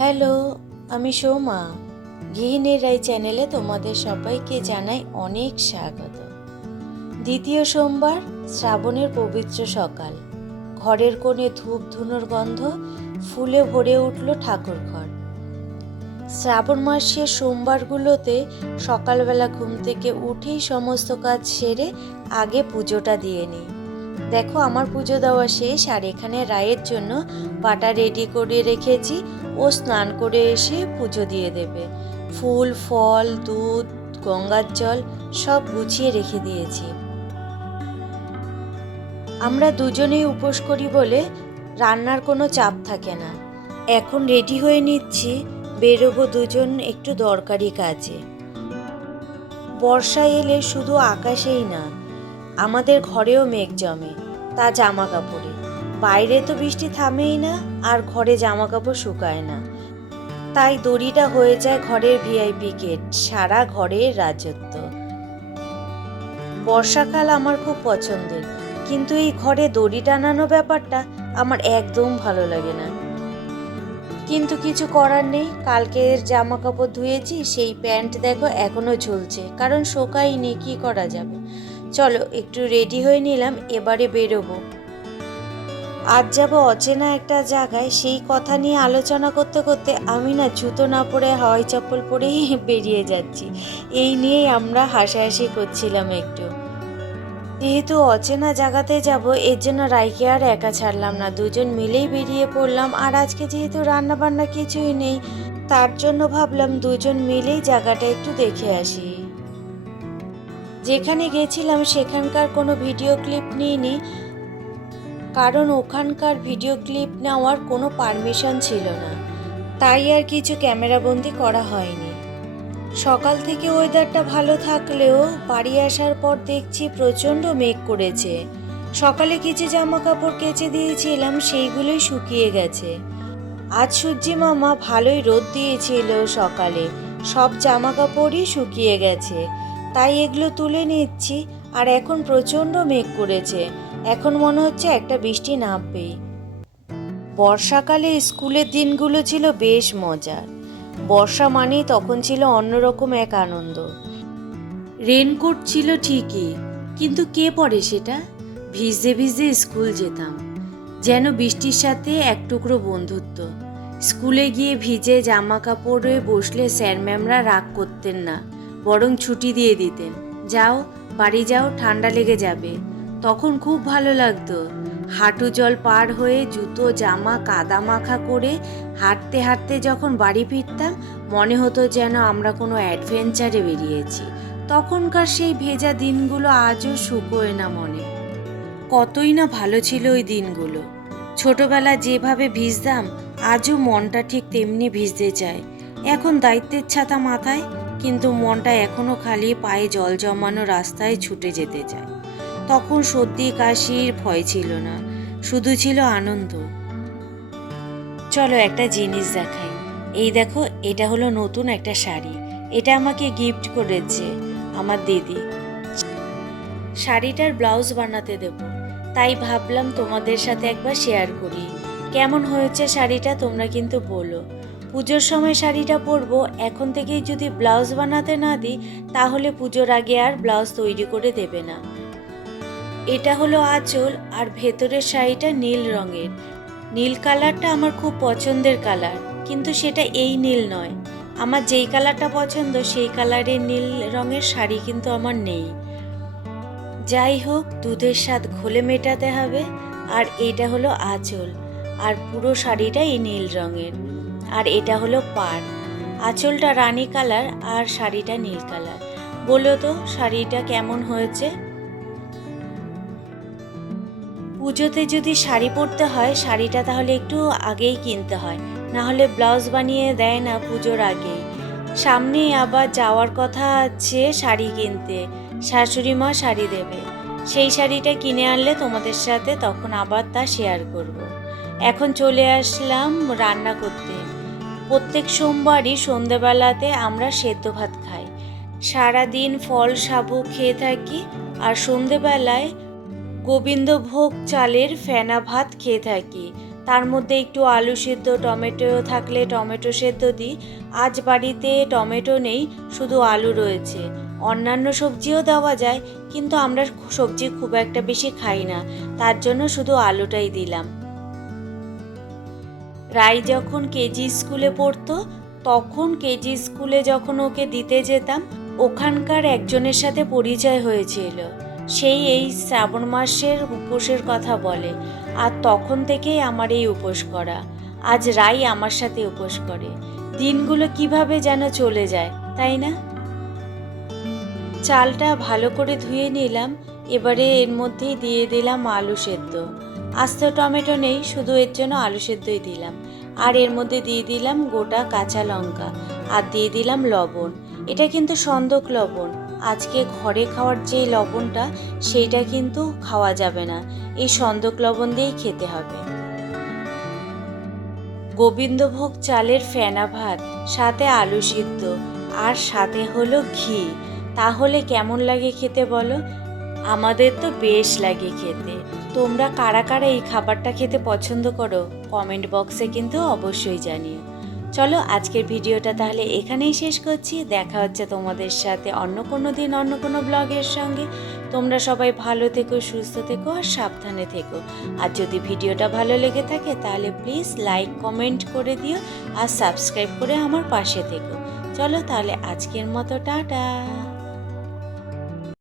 Hello, আমি সৌমা। গৃহিণীর রাই চ্যানেলে তোমাদের সবাইকে জানাই অনেক স্বাগত। দ্বিতীয় সোমবার, শ্রাবণের পবিত্র সকাল। ঘরের কোণে ধূপ ধুনোর গন্ধ, ফুলে ভরে উঠল ঠাকুর ঘর। শ্রাবণ মাসের সোমবারগুলোতে সকালবেলা ঘুম থেকে উঠেই সমস্ত কাজ সেরে আগে পুজোটা দিয়ে নিই। দেখো, আমার পুজো দেওয়া শেষ, আর এখানে রায়ের জন্য পাটা রেডি করে রেখেছি। ও স্নান করে এসে পুজো দিয়ে দেবে। ফুল, ফল, দুধ, গঙ্গার জল সব গুছিয়ে রেখে দিয়েছি। আমরা দুজনেই উপোস করি বলে রান্নার কোনো চাপ থাকে না। এখন রেডি হয়ে নিচ্ছি, বেরোবো দুজন একটু দরকারি কাজে। বর্ষা এলে শুধু আকাশেই না, আমাদের ঘরেও মেঘ জমে, তা জামা কাপড়ে। বাইরে তো বৃষ্টি থামেই না, আর ঘরে জামা কাপড় শুকায় না। তাই দড়িটা হয়ে যায় ঘরের ভিআইপি গেট, সারা ঘরের রাজত্ব। বর্ষাকাল আমার খুব পছন্দের, কিন্তু এই ঘরে দড়ি টানানো ব্যাপারটা আমার একদম ভালো লাগে না। কিন্তু কিছু করার নেই, কালকের জামা কাপড় ধুয়েছি, সেই প্যান্ট দেখো এখনো ঝুলছে, কারণ শোকায়নি। কি করা যাবে। চলো একটু রেডি হয়ে নিলাম, এবারে বেরোবো। আজ যাব অচেনা একটা জায়গায়। সেই কথা নিয়ে আলোচনা করতে করতে আমি না জুতো না পরে হাওয়াই চপ্পল পরেই বেরিয়ে যাচ্ছি। এই নিয়েই আমরা হাসাহাসি করছিলাম একটু। যেহেতু অচেনা জায়গাতে যাব, এর জন্য রাইকে আর একা ছাড়লাম না, দুজন মিলেই বেরিয়ে পড়লাম। আর আজকে যেহেতু রান্না বান্না কিছুই নেই, তার জন্য ভাবলাম দুজন মিলেই জায়গাটা একটু দেখে আসি। যেখানে গেছিলাম সেখানকার কোনো ভিডিও ক্লিপ নিইনি, কারণ ওখানকার ভিডিও ক্লিপ নেওয়ার কোনো পারমিশন ছিল না, তাই আর কিছু ক্যামেরাবন্দি করা হয়নি। সকাল থেকে ওয়েদারটা ভালো থাকলেও বাড়ি আসার পর দেখছি প্রচণ্ড মেঘ করেছে। সকালে কিছু জামা কাপড় কেচে দিয়েছিলাম, সেইগুলোই শুকিয়ে গেছে। আজ সূর্যি মামা ভালোই রোদ দিয়েছিল সকালে, সব জামা কাপড়ই শুকিয়ে গেছে, তাই এগুলো তুলে নিচ্ছি। আর এখন প্রচণ্ড মেঘ করেছে, এখন মনে হচ্ছে একটা বৃষ্টি নামবেই। বর্ষাকালে স্কুলের দিনগুলো ছিল বেশ মজার। বর্ষা মানেই তখন ছিল অন্যরকম এক আনন্দ। রেনকোট ছিল ঠিকই, কিন্তু কে পরে সেটা? ভিজে ভিজে স্কুল যেতাম, যেন বৃষ্টির সাথে এক টুকরো বন্ধুত্ব। স্কুলে গিয়ে ভিজে জামা কাপড়ে বসলে স্যার ম্যামরা রাগ করতেন না, বরং ছুটি দিয়ে দিতেন। যাও, বাড়ি যাও, ঠান্ডা লেগে যাবে। তখন খুব ভালো লাগতো। হাঁটু জল পার হয়ে জুতো জামা কাদা মাখা করে হাঁটতে হাঁটতে যখন বাড়ি ফিরতাম, মনে হতো যেন আমরা কোনো অ্যাডভেঞ্চারে বেরিয়েছি। তখনকার সেই ভেজা দিনগুলো আজও শুকোয় না মনে। কতই না ভালো ছিল ওই দিনগুলো। ছোটবেলা যেভাবে ভিজতাম, আজও মনটা ঠিক তেমনি ভিজতে চায়। এখন দায়িত্বের ছাতা মাথায়, কিন্তু মনটা এখনো খালি পায়ে জল জমানো রাস্তায় ছুটে যেতে চায়। তখন সর্দি কাশির ভয় ছিল না, শুধু ছিল আনন্দ। চলো একটা জিনিস দেখাই। এই দেখো, এটা হলো নতুন একটা শাড়ি। এটা আমাকে গিফট করেছে আমার দিদি। শাড়িটার ব্লাউজ বানাতে দেব, তাই ভাবলাম তোমাদের সাথে একবার শেয়ার করি। কেমন হয়েছে শাড়িটা তোমরা কিন্তু বলো। পুজোর সময় শাড়িটা পরবো, এখন থেকেই যদি ব্লাউজ বানাতে না দিই, তাহলে পুজোর আগে আর ব্লাউজ তৈরি করে দেবে না। এটা হলো আঁচল, আর ভেতরের শাড়িটা নীল রঙের। নীল কালারটা আমার খুব পছন্দের কালার, কিন্তু সেটা এই নীল নয়। আমার যেই কালারটা পছন্দ সেই কালারের নীল রঙের শাড়ি কিন্তু আমার নেই। যাই হোক, দুধের স্বাদ ঘোলে মেটাতে হবে। আর এটা হলো আঁচল, আর পুরো শাড়িটা এই নীল রঙের। আর এটা হলো পাড়। আঁচলটা রানী কালার আর শাড়িটা নীল কালার। বলো তো শাড়িটা কেমন হয়েছে? পুজোতে যদি শাড়ি পরতে হয়, শাড়িটা তাহলে একটু আগেই কিনতে হয়, না হলে ব্লাউজ বানিয়ে দেয় না পুজোর আগেই। সামনেই আবার যাওয়ার কথা আছে শাড়ি কিনতে, শাশুড়ি মা শাড়ি দেবে। সেই শাড়িটা কিনে আনলে তোমাদের সাথে তখন আবার তা শেয়ার করব। এখন চলে আসলাম রান্না করতে। প্রত্যেক সোমবারই সন্ধেবেলাতে আমরা সেদ্ধ ভাত খাই। সারাদিন ফল সাবু খেয়ে থাকি, আর সন্ধেবেলায় গোবিন্দভোগ চালের ফেনা ভাত খেয়ে থাকি। তার মধ্যে একটু আলু সেদ্ধ, টমেটো থাকলে টমেটো সেদ্ধ দিই। আজ বাড়িতে টমেটো নেই, শুধু আলু রয়েছে। অন্যান্য সবজিও দেওয়া যায়, কিন্তু আমরা সবজি খুব একটা বেশি খাই না, তার জন্য শুধু আলুটাই দিলাম। রাই যখন কেজি স্কুলে পড়তো, তখন কেজি স্কুলে যখন ওকে দিতে যেতাম, ওখানকার একজনের সাথে পরিচয় হয়েছিল। সেই এই শ্রাবণ মাসের উপোসের কথা বলে, আর তখন থেকেই আমার এই উপোস করা। আজ রাই আমার সাথে উপোস করে। দিনগুলো কিভাবে যেন চলে যায়, তাই না? চালটা ভালো করে ধুয়ে নিলাম। এবারে এর মধ্যেই দিয়ে দিলাম আলু সেদ্ধ। আস্ত টমেটো নেই, শুধু এর জন্য আলু সেদ্ধই দিলাম। আর এর মধ্যে দিয়ে দিলাম গোটা কাঁচা লঙ্কা, আর দিয়ে দিলাম লবণ। এটা কিন্তু সন্দক লবণ। আজকে ঘরে খাওয়ার যে লবণটা, সেইটা কিন্তু খাওয়া যাবে না, এই সন্দক লবণ দিয়েই খেতে হবে। গোবিন্দভোগ চালের ফেনা ভাত, সাথে আলু সিদ্ধ, আর সাথে হলো ঘি। তাহলে কেমন লাগে খেতে বলো? আমাদের তো বেশ লাগে খেতে। তোমরা কারা কারা এই খাবারটা খেতে পছন্দ করো, কমেন্ট বক্সে কিন্তু অবশ্যই জানিও। চলো, আজকের ভিডিওটা তাহলে এখানেই শেষ করছি। দেখা হচ্ছে তোমাদের সাথে অন্য কোনো দিন অন্য কোনো ব্লগের সঙ্গে। তোমরা সবাই ভালো থেকো, সুস্থ থেকো, আর সাবধানে থেকো। আর যদি ভিডিওটা ভালো লেগে থাকে তাহলে প্লিজ লাইক কমেন্ট করে দিও, আর সাবস্ক্রাইব করে আমার পাশে থেকো। চলো তাহলে আজকের মতো টাটা।